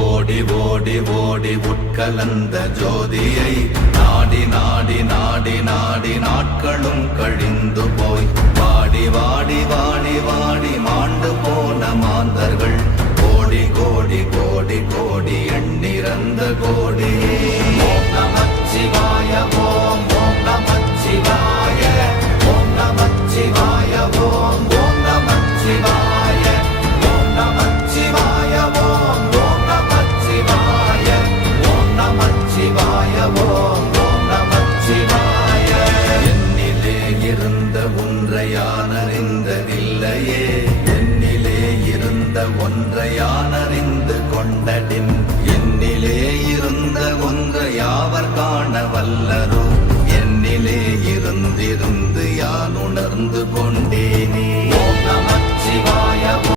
ஓடி ஓடி ஓடி உட்கலந்த ஜோதியை நாடி நாடி நாடி நாடி நாட்களும் கழிந்து போய் வாடி வாடி வாடி வாடி மாண்டு போன மாந்தர்கள் கோடி கோடி கோடி கோடி எண்ணிறந்த கோடி. ஓம் நமச்சிவாய ஓம் ஓம் நமச்சிவாய ஓம் நமச்சிவாய ஓம் ஓம் நமச்சிவாய ஓம் நமச்சிவாய ஓம் ஓம் நமச்சிவாய ஓம் நமச்சிவாய ஓம் ஓம் நமச்சிவாய. என்னிலே இருந்த ஒன்றை யான் அறிந்ததில்லையே, என்னிலே இருந்த ஒன்றை யான் அறிந்து கொண்டடின், என்னிலே இருந்த ஒன்றை யாவர் காண வல்லரோ, என்னிலே இருந்திருந்து யான் உணர்ந்து கொண்டேனே.